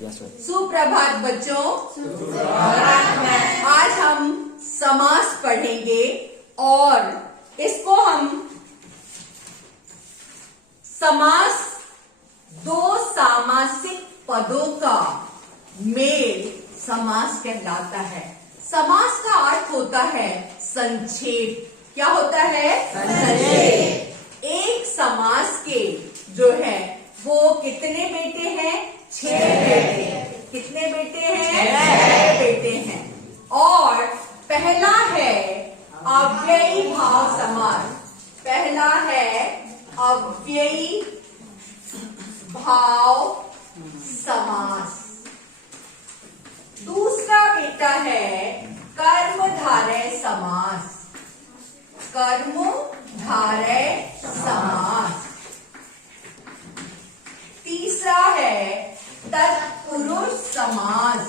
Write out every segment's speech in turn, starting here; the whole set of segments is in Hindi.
सुप्रभात बच्चों। आज हम समास पढ़ेंगे और इसको हम समास दो सामासिक पदों का मेल समास कहलाता है। समास का अर्थ होता है संक्षेप। क्या होता है? संक्षेप। एक समास के जो है वो कितने बेटे हैं? 6 बेटे। कितने बेटे हैं? 6 बेटे हैं। और पहला है अव्ययी भाव समास। पहला है अव्ययी भाव समास। दूसरा बेटा है कर्मधारय समास। कर्मधारय समास। तीसरा है तत्पुरुष समास।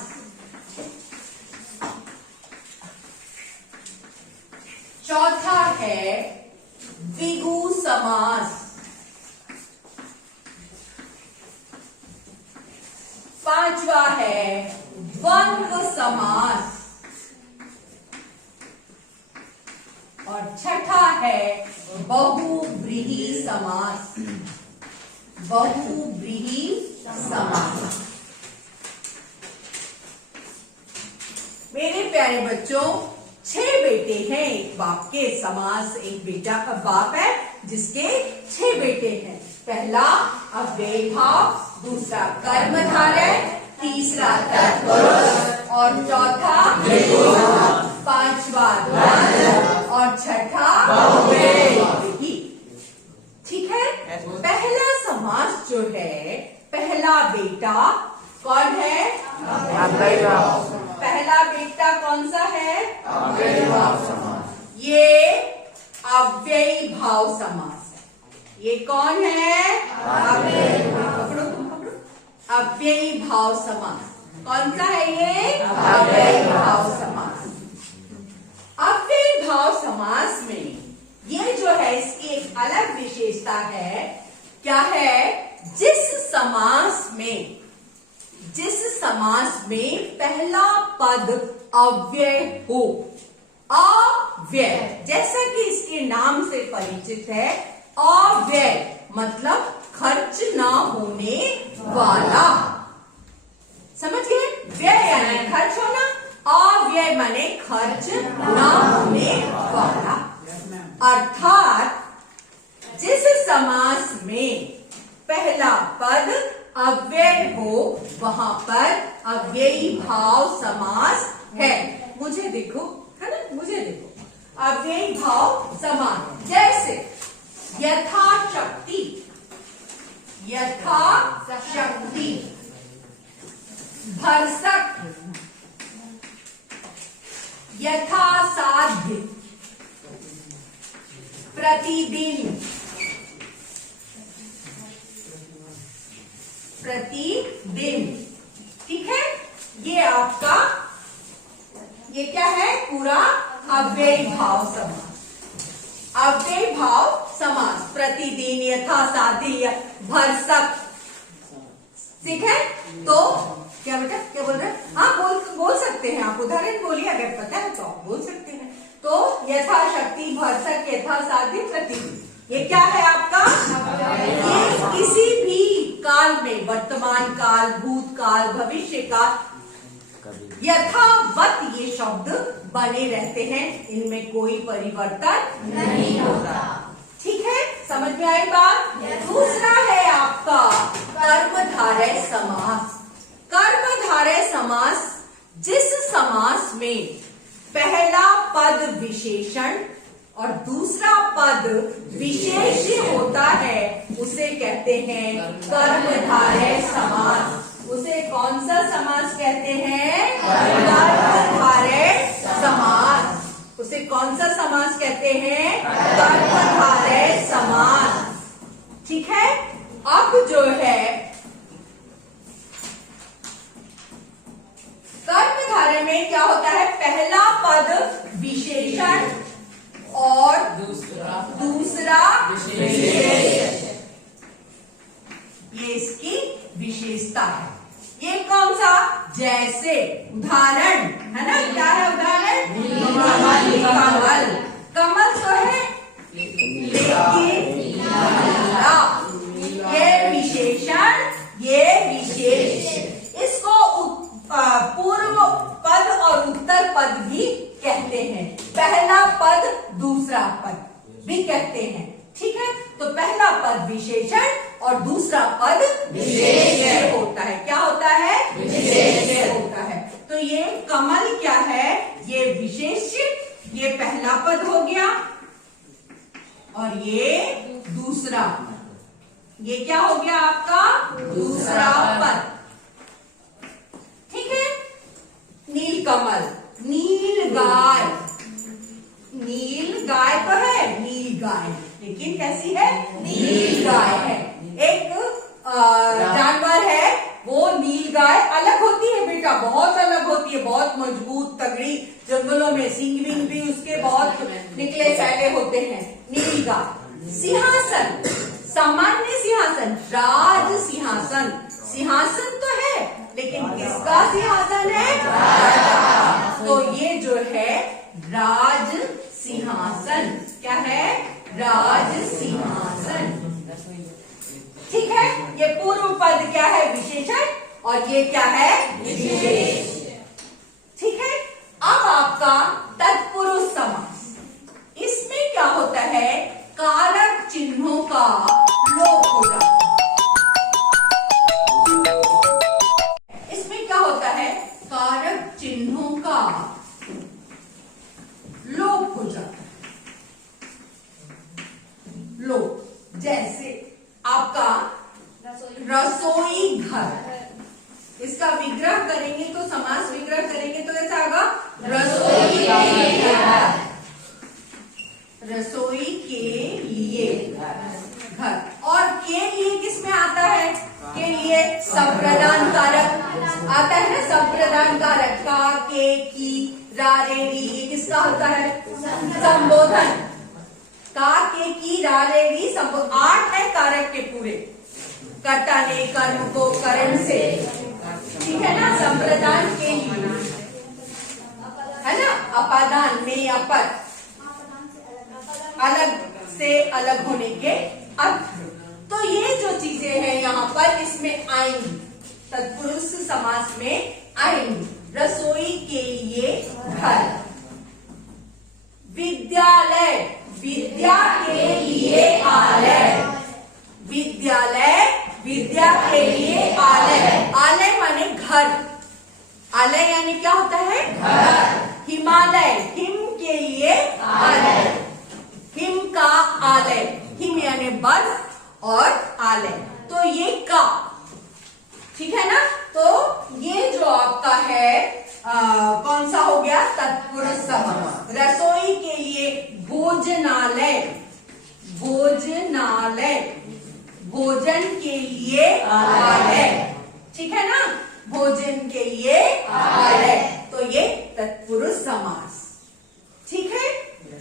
चौथा है द्विगु समास। पांचवा है द्वंद्व समास। और छठा है बहुव्रीहि समास। बहुव्रीहि समास। मेरे प्यारे बच्चों, 6 बेटे हैं एक बाप के। समास एक बेटा का बाप है जिसके 6 बेटे हैं। पहला अव्ययी भाव, दूसरा कर्मधारय, तीसरा तत्पुरुष और चौथा पांचवा द्वंद्व और छठा बहुव्रीहि। ठीक है। पहला समास जो है, पहला बेटा कौन है? पहला बेटा कौन सा है? अव्ययी भाव समास। ये अव्ययी भाव समास है। ये कौन है? अव्ययी भाव। पकड़ो, तुम पकड़ो। अव्ययी भाव समास कौन सा है? ये अव्ययी भाव समास। अव्ययी भाव समास में ये जो है इसकी एक अलग विशेषता है। क्या है? जिस समास में पहला पद अव्यय हो। अव्यय जैसा कि इसके नाम से परिचित है। अव्यय मतलब खर्च ना होने वाला। समझ गए? व्यय यानी खर्च होना, अव्यय माने खर्च ना होने वाला। अर्थात जिस समास में पहला पद अव्यय हो वहां पर अव्ययी भाव समास है। मुझे देखो, है ना? मुझे देखो। अव्ययी भाव समास जैसे यथाशक्ति, यथाशक्ति, भरसक, यथासाध्य, प्रतिदिन, प्रतिदिन। ठीक है। ये आपका ये क्या है? पूरा अव्ययी भाव समास। अव्ययी भाव समास प्रतिदिन, यथासाध्य, भरसक। ठीक है। तो क्या बेटा, क्या बोल रहे हैं? हाँ, बोल सकते हैं आप। उदाहरण बोलिए, अगर पता है तो आप बोल सकते हैं। तो यथाशक्ति, भरसक, यथासाध्य, प्रतिदिन। ये क्या है आपका? ये किसी भी काल में, वर्तमान काल, भूतकाल, भविष्य काल, यथावत ये शब्द बने रहते हैं। इनमें कोई परिवर्तन नहीं होता। ठीक है। समझ में आई बात? दूसरा है आपका कर्मधारय समास। कर्मधारय समास जिस समास में पहला पद विशेषण और दूसरा पद विशेष्य होता है उसे कहते हैं कर्मधारय समास। उसे कौन सा समास कहते हैं? कर्मधारय समास। उसे कौन सा समास कहते हैं? कर्मधारय समास। ठीक है। अब जो है कर्मधारय में क्या होता है? पहला पद विशेषण और दूसरा विशेष। ये इसकी विशेषता है। ये कौन कौन सा? जैसे, उदाहरण है ना, क्या है उदाहरण? कमल। कमल तो है लेकिन ये विशेषण, ये विशेष, इसको पूर्व पद और उत्तर पद भी कहते हैं। पहला पद दूसरा पद भी कहते हैं। ठीक है, तो पहला पद विशेषण और दूसरा पद विशेष होता है। क्या होता है? विशेष होता है। तो ये कमल क्या है? ये विशेष, ये पहला पद हो गया और ये दूसरा पद। ये क्या हो गया आपका? दूसरा पद। ठीक है। नील कमल, नील गाय। नील गाय तो है, नील गाय, लेकिन कैसी है? नील गाय है। एक जानवर है, वो नील गाय अलग होती है बेटा, बहुत अलग होती है, बहुत मजबूत तगड़ी, जंगलों में सींग विंग भी उसके बहुत निकले फैले होते हैं। नील गाय। सिंहासन, सामान्य सिंहासन, राज सिंहासन। सिंहासन तो है, लेकिन किसका सिंहासन है? राजा। तो ये जो है राज सिंहासन। क्या है? राज सिंहासन। ठीक है, ये पूर्व पद क्या है? विशेषण, और ये क्या है? विशेष। ठीक है। अब आपका तत्पुरुष समास। इसमें क्या होता है? कारक चिन्हों का लोप हो जाता है। इसमें क्या होता है? कारक चिन्हों का लोप हो जाता है। लोप, जैसे आपका रसोई घर, इसका विग्रह करेंगे तो, समास विग्रह करेंगे तो ऐसा होगा रसोई के घर। रसोई के लिए घर। और के लिए किस में आता है? के लिए संप्रदान कारक आता है ना, संप्रदान कारक। का, के, की, रा, रे, री, ये किसका होता है? संबोधन। का, के, की, रा, रे, री, संबोधन। 8 है कारक के पूरे। कर्ता ने कर्म को करण से, ठीक है ना, संप्रदान के लिए है ना, अपादान में अपर, अलग से अलग होने के अर्थ। तो ये जो चीजें हैं यहाँ पर इसमें आएंगी, तत्पुरुष समास में आएंगी। रसोई के लिए घर। विद्यालय, विद्या के लिए आलय। विद्यालय, विद्या के लिए आलय। आलय माने घर। आलय यानी क्या होता है? घर। हिमालय, हिम के लिए आलय। हिम का आलय, हिम यानी बर्फ और आलय, तो ये का, ठीक है ना। तो ये जो आपका है कौन सा हो गया? तत्पुरुष समास। रसोई के लिए भोजनालय, भोजनालय, भोजन के लिए आलय, ठीक है ना, भोजन के लिए आलय। तो ये तत्पुरुष समास। ठीक है,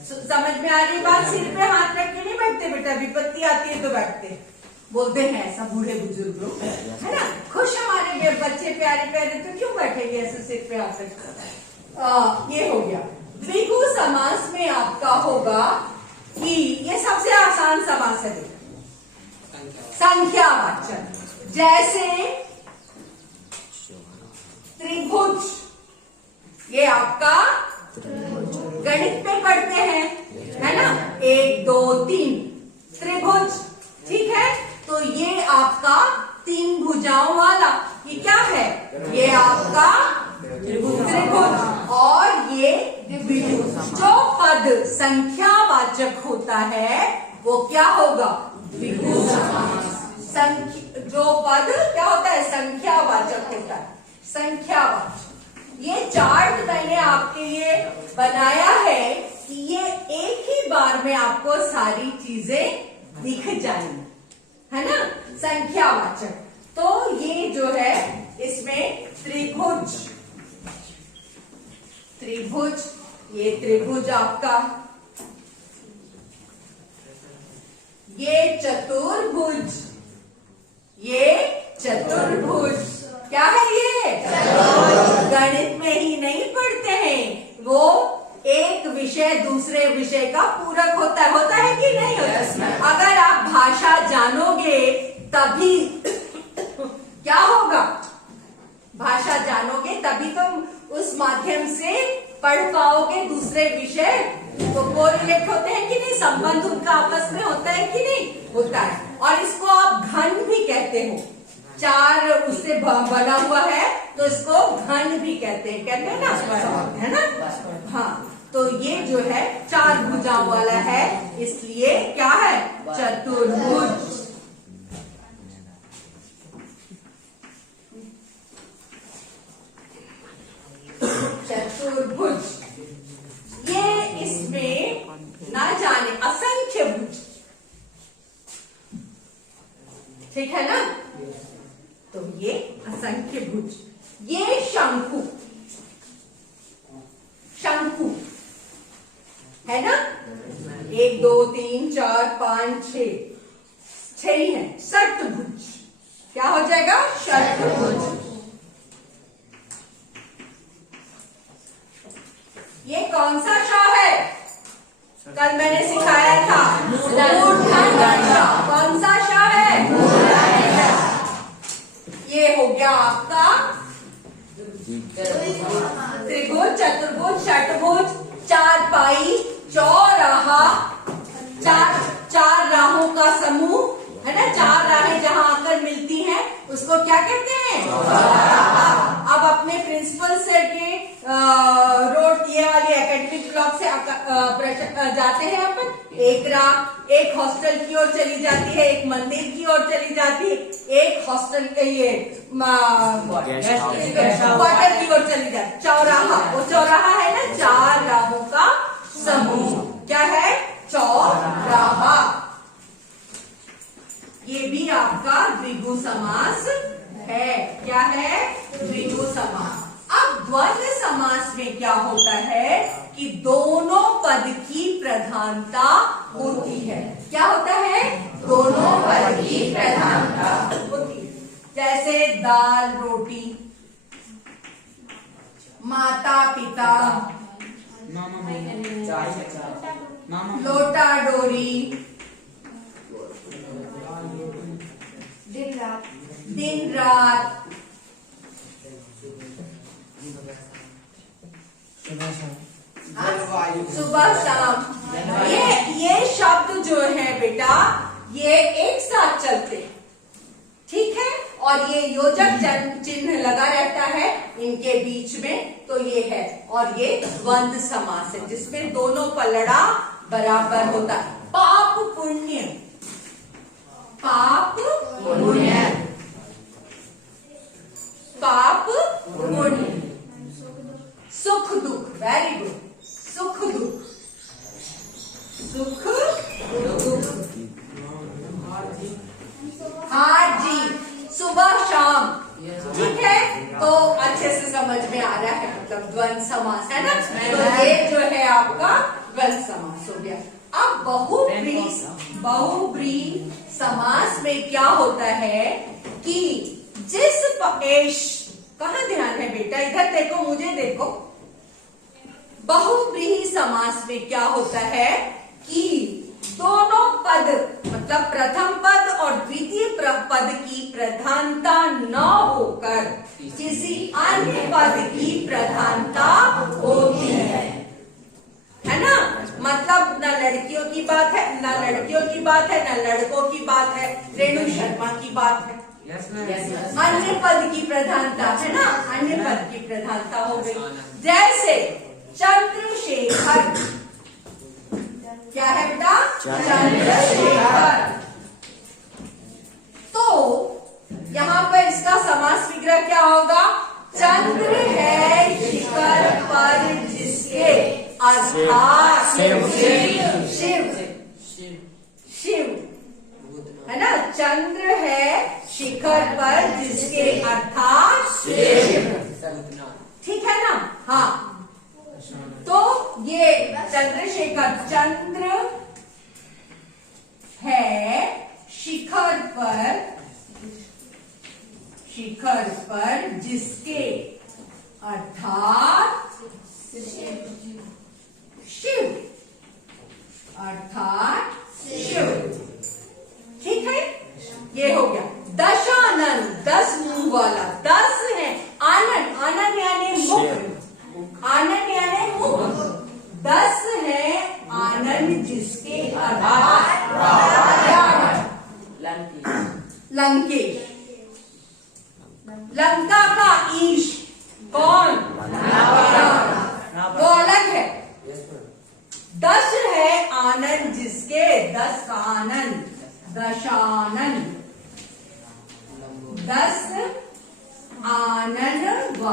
समझ में आ रही बात? सिर पे हाथ रख के नहीं बैठते बेटा, विपत्ति आती है तो बैठते, बोलते हैं ऐसा बूढ़े बुजुर्ग लोग, है ना। खुश हमारे बच्चे प्यारे प्यारे तो क्यों बैठेंगे ऐसे सिर पे हाथ रख। ये हो गया। द्विगु समास में आपका होगा कि ये सबसे आसान समास है बेटा, संख्यावाचक। जैसे त्रिभुज, ये आपका गणित में पढ़ते हैं, है ना, 1 2 3 त्रिभुज, ठीक है। तो ये आपका 3 भुजाओं वाला, ये क्या है? ये आपका त्रिभुज। और ये द्विभुज। जो पद संख्यावाचक होता है वो क्या होगा? द्विगु समास। जो पद क्या होता है? संख्यावाचक होता है, संख्यावाचक। ये चार्ट मैंने आपके लिए बनाया है कि ये एक ही बार में आपको सारी चीजें दिख जाएंगी, है ना, संख्यावाचक। तो ये जो है इसमें त्रिभुज, त्रिभुज, ये त्रिभुज आपका, ये चतुर्भुज, ये चतुर्भुज, क्या है ये? दूसरे विषय का पूरक होता है कि नहीं होता? अगर आप भाषा जानोगे तभी क्या होगा? भाषा जानोगे तभी तुम उस माध्यम से पढ़ पाओगे दूसरे विषय। तो कोरिलेट होते हैं कि नहीं, संबंध उनका आपस में होता है कि नहीं होता है। और इसको आप घन भी कहते हो, चार उससे बना हुआ है तो इसको घन भी कहते हैं ना, है ना? हाँ, तो ये जो है चार भुजाओं वाला है, इसलिए क्या है? चतुर्भुज। चतुर्भुज ये इसमें ना जाने असंख्य भुज, ठीक है ना? तो ये असंख्य भुज, ये शंकु, शंकु है ना? 1 2 3 4 5 6 ही है। षटभुज क्या हो जाएगा? षटभुज। ये कौन सा श है? कल मैंने सिखाया था मूर्धन्य श। कौन सा श है? ये हो गया आपका त्रिभुज, चतुर्भुज, षटभुज, चारपाई, चौराहा, चार राहों का समूह है ना? चार राहें जहां आकर मिलती हैं उसको क्या कहते हैं? चौराहा। अब अपने प्रिंसिपल सर के रोड ये वाली एकेडमिक ब्लॉक से जाते हैं अपन। एक राह एक हॉस्टल की ओर चली जाती है, एक मंदिर की ओर चली जाती है, एक हॉस्टल के ये क्वार्टर की ओर चली जाती है। चौराहा, वो चौराहा है ना, चार राहों का समूह। क्या है? चौराहा। ये भी आपका द्विगु समास है। क्या है? द्विगु समास। अब द्वंद्व समास में क्या होता है कि दोनों पद की प्रधानता होती है। क्या होता है? दोनों पद की प्रधानता होती है। जैसे दाल रोटी, माता पिता, लोटा डोरी, दिन रात, सुबह शाम। ये शब्द जो है बेटा ये एक साथ चलते हैं, ठीक है? और ये योजक चिन्ह लगा रहता है इनके बीच में, तो ये है। और ये द्वंद्व समास है जिसमें दोनों पलड़ा बराबर होता है। पाप पुण्य, पाप पुण्य, पाप पुण्य, सुख दुख, वेरी गुड, सुख दुख, सुख दुख, हार जीत, सुबह शाम, ठीक है? तो अच्छे से समझ में आ रहा है, मतलब द्वंद्व समास है ना? तो ये जो है आपका द्वंद्व समास हो गया। अब बहुब्रीहि समास में क्या होता है कि जिस पदेश, कहाँ ध्यान है बेटा? इधर देखो, मुझे देखो। बहुब्रीहि समास में क्या होता है कि दोनों पद, मतलब प्रथम पद और द्वितीय पद की प्रधानता न होकर किसी अन्य पद की प्रधानता होती है ना? मतलब न लड़कियों की बात है, न लड़कियों की बात है, न लड़कों की बात है, रेणु शर्मा की बात है। अन्य पद की प्रधानता है ना? अन्य पद की प्रधानता हो गई। जैसे चंद्रशेखर, क्या है बेटा? चंद्रशेखर। तो यहाँ पर इसका समास विग्रह क्या होगा? चंद्र है शिखर पर जिसके, अर्थात शिव, शिव है ना? चंद्र है शिखर पर जिसके, अर्थात शिव, ठीक है ना? हाँ, तो ये चंद्रशेखर, चंद्र है शिखर पर जिसके, अर्थात शिव। अर्थात शिव। ठीक है, ये हो गया। दशानन, 10 मुंह वाला, 10 है। आनन, आनन यानी मुख, आनन यानी मुख। 10 है आनंद जिसके अर्थात रावण, लंकेश। लंका का ईश कौन? वो अलग है। 10 है आनंद जिसके, 10 का आनंद, दशानन। 10 आनंद व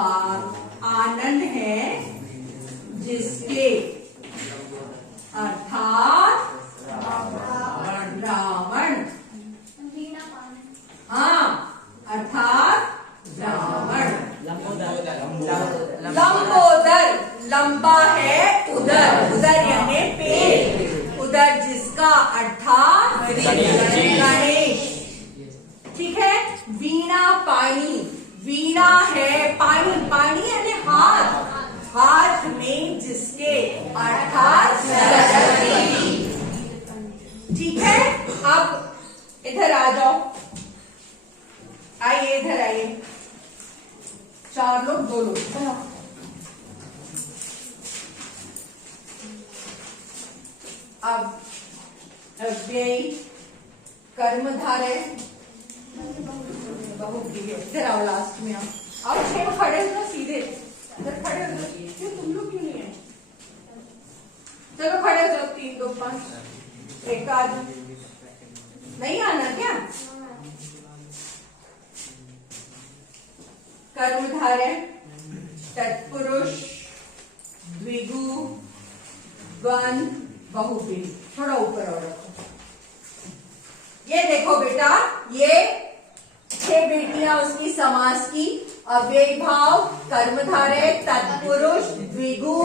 आनंद है जिसके अर्थात रावण। हाँ, अर्थात रावण। लंबोदर, लंबा है उदर, उदर यानी पेट, उदर जिसका अर्थात गणेश। ठीक है। वीणा पानी, वीणा है पानी, पानी यानी हाथ, हाथ में जिसके अर्थात सरस्वती। ठीक है। अब इधर आ जाओ, आइए इधर आइए। 4 लोग 2 लोग। अब अव्ययी, कर्मधारय, बहुव्रीहि। इधर आओ, लास्ट में आओ। 6 खड़े हो सीधे, इधर खड़े हो। क्यों तुम लोग क्यों नहीं है? चलो खड़े हो जाओ। 3 2 5, एक आध। नहीं आना क्या? कर्मधारय, तत्पुरुष, द्विगु, द्वंद्व, बहुव्रीहि। थोड़ा ऊपर और रखो। ये देखो बेटा, ये 6 बेटियां उसकी समास की। अव्ययी भाव, कर्मधारय, तत्पुरुष, द्विगु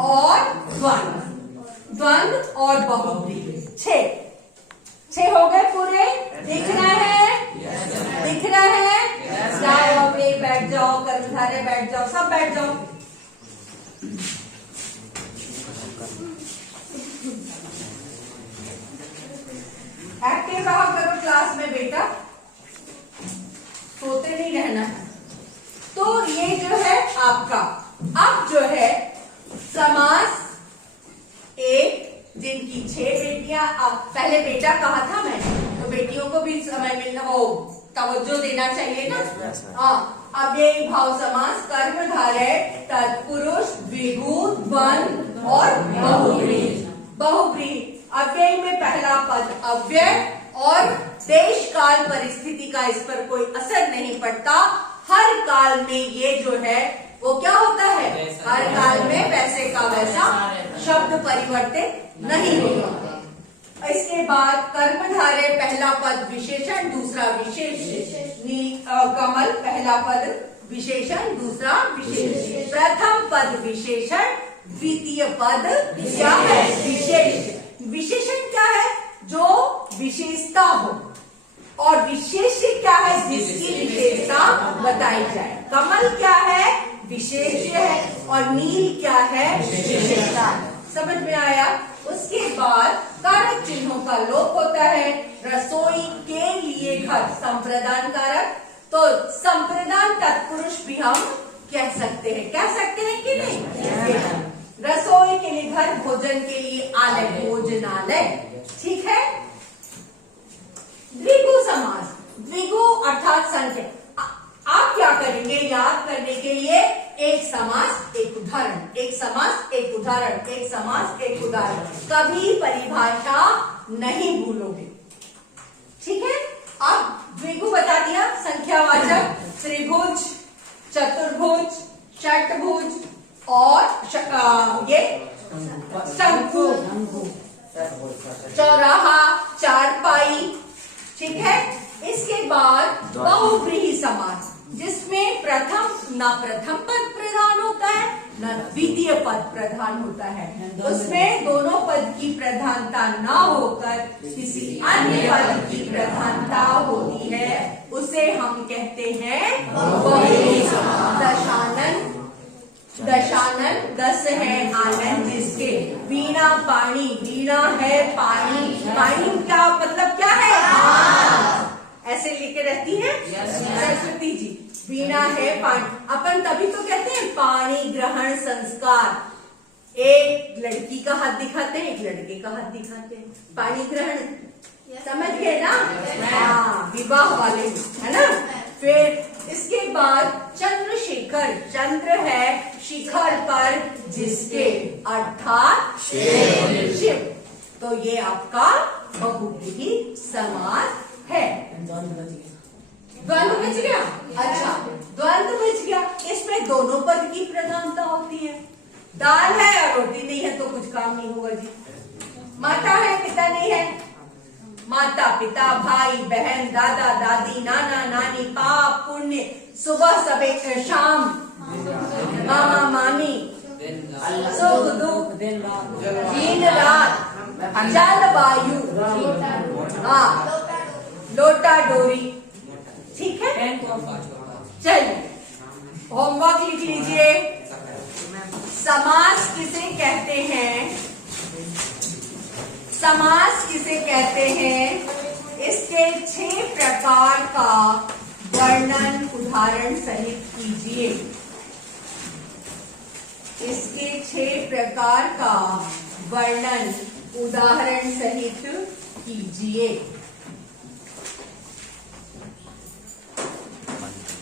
और द्वंद्व, द्वंद्व और बहुव्रीहि। 6 हो गए पूरे। दिख रहा है? दिख रहा है? जाओ अव्ययी बैठ जाओ, कर्मधारय बैठ जाओ, सब बैठ जाओ। एक्टिव रहा करो क्लास में बेटा, सोते नहीं रहना। तो ये जो है आपका, अब जो है समास एक, जिनकी 6 बेटियां, अब पहले बेटा कहा था मैं, तो बेटियों को भी समय मिलना, वो तवज्जो देना चाहिए ना। हाँ, अब ये भाव समास कर्मधारय, तत्पुरुष, द्विगु, द्वंद्व और बहुव्रीहि। बहुव्रीहि अव्यय में पहला पद अव्यय, और देश काल परिस्थिति का इस पर कोई असर नहीं पड़ता। हर काल में ये जो है वो क्या होता है? हर काल में वैसे का वैसा शब्द परिवर्तित नहीं होता। इसके बाद कर्मधारय पहला पद विशेषण, दूसरा विशेष। कमल पहला पद विशेषण, दूसरा विशेष। प्रथम पद विशेषण, द्वितीय पद क्या है? विशेष। विशेषण क्या है? जो विशेषता हो, और विशेष क्या है? जिसकी विशेषता बताई जाए। कमल क्या है? विशेष है, और नील क्या है? विशेषता। समझ में आया? उसके बाद कारक चिन्हों का लोप होता है। रसोई के लिए घर, संप्रदान कारक, तो संप्रदान तत्पुरुष भी हम कह सकते हैं कि नहीं? रसोई के लिए घर, भोजन के लिए आलय, भोजनालय। ठीक है। द्विगु समास, द्विगु अर्थात संख्या। आप क्या करेंगे? याद करने के लिए एक समास एक उदाहरण, एक समास एक उदाहरण, एक समास एक उदाहरण। कभी परिभाषा नहीं भूलोगे। ठीक है। अब द्विगु बता दिया, संख्यावाचक त्रिभुज, चतुर्भुज, षट्भुज और ये शंकु, चौराहा, चारपाई। ठीक है। इसके बाद बहुव्रीहि समास, जिसमें न प्रथम पद प्रधान होता है, न द्वितीय पद प्रधान होता है। उसमें दोनों पद की प्रधानता न होकर किसी अन्य पद की प्रधानता होती है, उसे हम कहते हैं बहुव्रीहि समास। दशानन, आनंद, 10 है आनंद जिसके। वीणा पानी, वीणा है पानी, पानी क्या मतलब क्या है? ऐसे लेके रहती हैं सरस्वती जी। वीणा है पानी, अपन तभी तो कहते हैं पानी ग्रहण संस्कार। एक लड़की का हाथ दिखाते हैं, एक लड़के का हाथ दिखाते हैं, पानी ग्रहण, समझ गए ना? हाँ, विवाह वाले, है ना? फिर इसके बाद चंद्रशेखर, चंद्र है शिखर पर जिसके, अर्थात शिव। तो ये आपका बहुव्रीहि समास है। द्वंद्व बच गया? अच्छा, द्वंद्व बच गया। इसमें दोनों पद की प्रधानता होती है। दाल है और रोटी नहीं है तो कुछ काम नहीं होगा जी। माता है पिता नहीं है, माता पिता भाई बहन दादा दादी नाना नानी पाप पुण्य, सुबह सवेरे शाम मामा मामी, सुख दुख दिन रात, जल वायु, हाँ लोटा डोरी। ठीक है, चलिए होमवर्क लिख लीजिए। समास किसे कहते हैं? समास किसे कहते हैं? इसके 6 प्रकार का वर्णन उदाहरण सहित कीजिए। इसके 6 प्रकार का वर्णन उदाहरण सहित कीजिए।